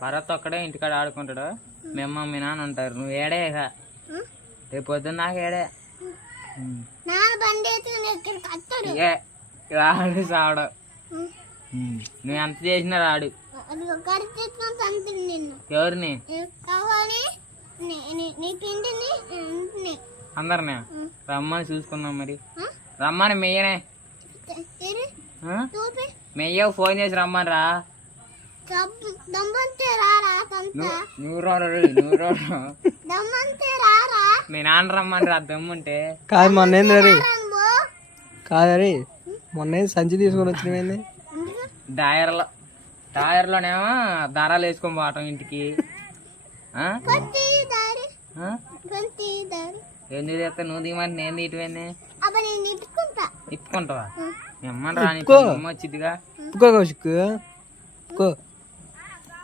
భరత్ ఒక్కడే ఇంటికాడ ఆడుకుంటాడు. మీ అమ్మ మీ నాన్న ఉంటారు. నువ్వు ఏడే ఇక రేపు పొద్దున్న నాకు ఏడే రాడు సావడం. నువ్వు ఎంత చేసినా రాడు. ఎవరిని? అందరినీ రమ్మని చూసుకుందాం. మరి రమ్మని మెయ్యనే మెయ్యవు ఫోన్ చేసి రమ్మని రా. నువ్వు మీ నాన్న రమ్మని రా దమ్ముంటే. కాదు మొన్న కాదరి మొన్న సంచి తీసుకొని వచ్చినవి టైర్లోనేమో దారాలు వేసుకొని పోవటం ఇంటికి. ఎందుకు చేస్తా? నువ్వు దిగమంటే నేను తీయటమేంది? ఇప్పుకుంటావా? ఎమ్మని రాని వచ్చిద్దిగా.